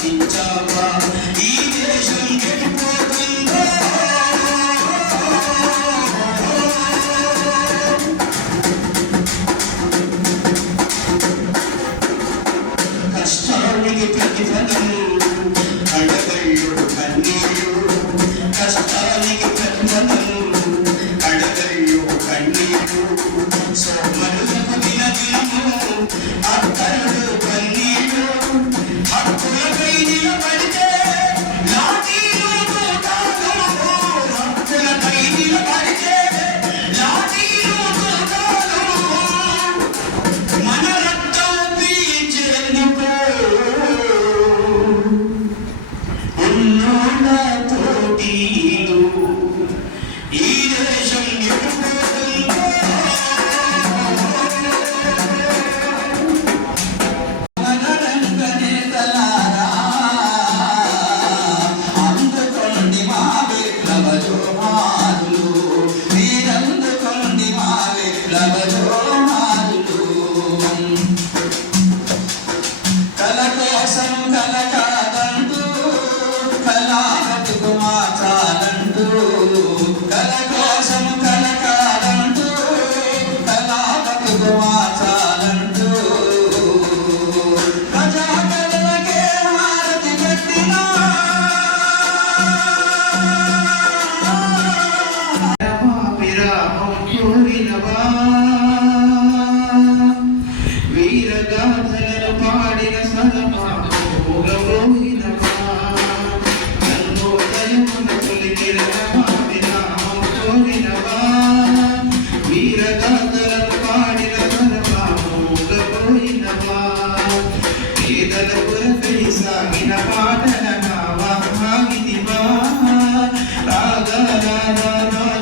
సాధించావా ఈ దేశం ఎటుపోతుందో కష్టానికి ప్రతిఫలం కోసం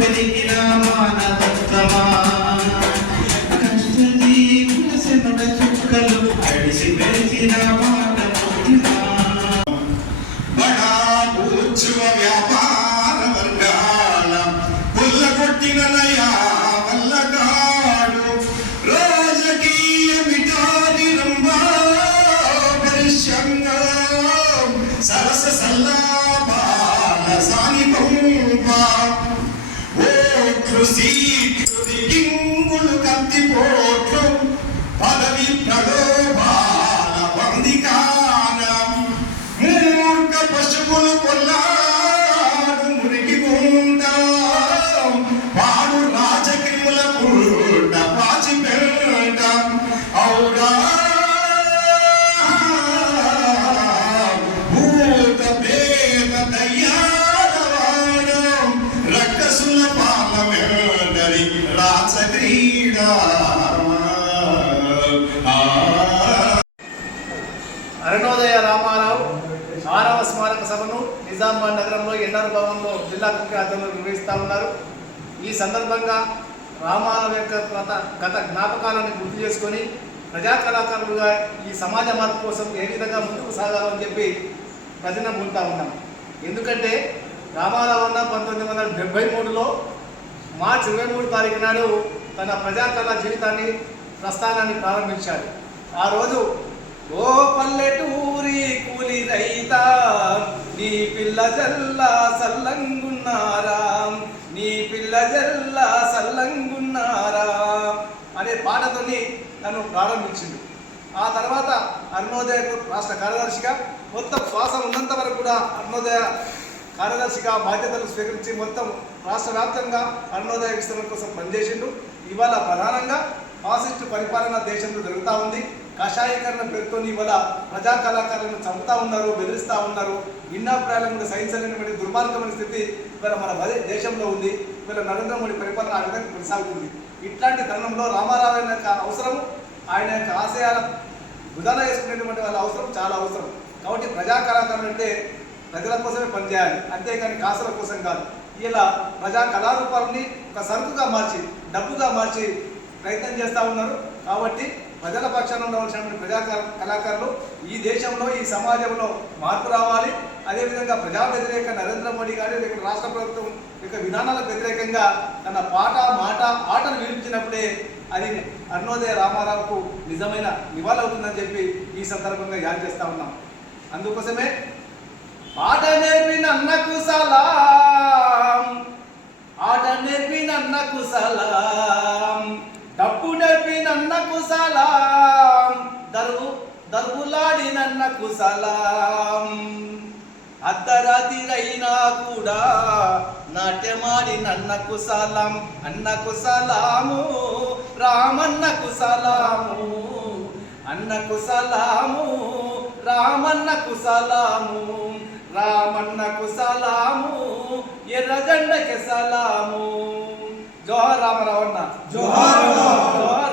బడా వ్యాపార వర్గాల పుల్ల కొట్టిన Росії. నిజామాబాద్ నగరంలో ఎన్ఆర్ భవన్లో జిల్లా ముఖ్య నిర్వహిస్తూ ఉన్నారు. ఈ సందర్భంగా రామారావు యొక్క గత కథ జ్ఞాపకాలను గుర్తు చేసుకొని ప్రజా కళాకారులుగా ఈ సమాజ మార్పు కోసం ఏ విధంగా ముందుకు సాగాలని చెప్పి ప్రతిన పొందుతూ ఉన్నాం. ఎందుకంటే రామారావు అన్న పంతొమ్మిది వందల డెబ్బై మూడులో మార్చి ఇరవై మూడు తారీఖు నాడు తన ప్రజాకళ జీవితాన్ని ప్రస్థానాన్ని ప్రారంభించాడు. ఆ రోజు ఓ పల్లెటూరి కూలి రైతా నీ పిల్ల జల్లా సల్లంగున్నారా. నీ పిల్ల జల్లా సల్లంగున్నారా. అనే పాటతోని నన్ను ప్రారంభించింది ఆ తర్వాత అరుణోదయ రాష్ట్ర కార్యదర్శిగా మొత్తం శ్వాస ఉన్నంత వరకు కూడా అరుణోదయ కార్యదర్శిగా బాధ్యతలు స్వీకరించి మొత్తం రాష్ట్ర వ్యాప్తంగా అరుణోదయ విస్తరణ కోసం పనిచేసిండు. ఇవాళ ప్రధానంగా ఫాసిస్ట్ పరిపాలన దేశంలో జరుగుతూ ఉంది. కషాయకరణ పేరుతో ఇవాళ ప్రజా కళాకారులను చంపుతా ఉన్నారు బెదిరిస్తూ ఉన్నారు. భిన్నాభిప్రాయాలను కూడా సహించలేనటువంటి దుర్మార్గమైన స్థితి ఇవాళ మన దేశంలో ఉంది. ఇవాళ నరేంద్ర మోడీ పరిపాలన ఆ విధంగా కొనసాగుతుంది. ఇట్లాంటి తరుణంలో రామారావు యొక్క అవసరం ఆయన యొక్క ఆశయాల భుజాన వేసుకునేటువంటి వాళ్ళ అవసరం చాలా అవసరం. కాబట్టి ప్రజా కళాకారులు అంటే ప్రజల కోసమే పనిచేయాలి. అంతేకాని కాసుల కోసం కాదు. ఇలా ప్రజా కళారూపాలని ఒక సరుకుగా మార్చి డబ్బుగా మార్చి ప్రయత్నం చేస్తూ ఉన్నారు. కాబట్టి ప్రజల పక్షాన ఉండవలసినటువంటి ప్రజా కళాకారులు ఈ దేశంలో ఈ సమాజంలో మార్పు రావాలి. అదేవిధంగా ప్రజా వ్యతిరేక నరేంద్ర మోడీ గారి ఇక్కడ రాష్ట్ర ప్రభుత్వం యొక్క విధానాలకు వ్యతిరేకంగా తన పాట మాట ఆటను వినిపించినప్పుడే అది అరుణోదయ రామారావుకు నిజమైన నివాళవుతుందని చెప్పి ఈ సందర్భంగా యాద్ చేస్తా ఉన్నాం. అందుకోసమే పాట నేర్పిన అన్నకు సలాం ఆట నేర్పిన అన్నకు సలాం డప్పు నేర్పిన అన్నకు సలాం దరువు దరువులాడిన అన్నకు సలాం అర్ధరాత్రిరైనా కూడా నాట్యమాడి నన్న సలాం అన్న కుశలాము రామన్న కుశలాము అన్న కుశలాము రామన్న కుశలాము రామన్న కుశలాము ఎర్రదండకి సలాము. జోహార్ రామారావు అన్న జోహార్. జోహార్